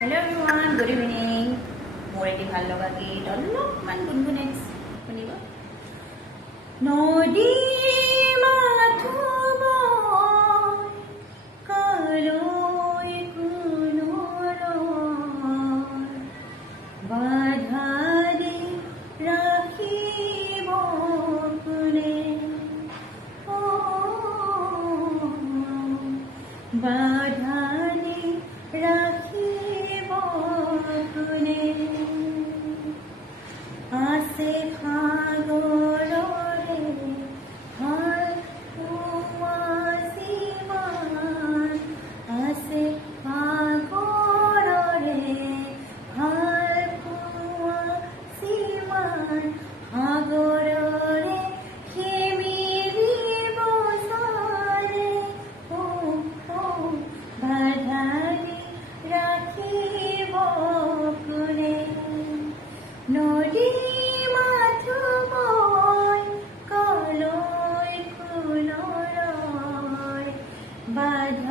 Hello everyone, good evening. More এটি ভাল লগা গীত অলপমান গুণগুণে শুনিব। নদী মাথো মই কালৈ কোনৰ বাধা দি ৰাখিব কোনে বাধা দি ৰাখিব কোনে আছে সাগৰৰে ভাল পোৱা যিমান আছে সাগৰৰে ভাল পোৱা যিমান সাগৰৰে সেমিৰিব চাৰে বাধা দি ৰাখিব কোনে নদী মাথো মই কালৈ কোনৰ বাধা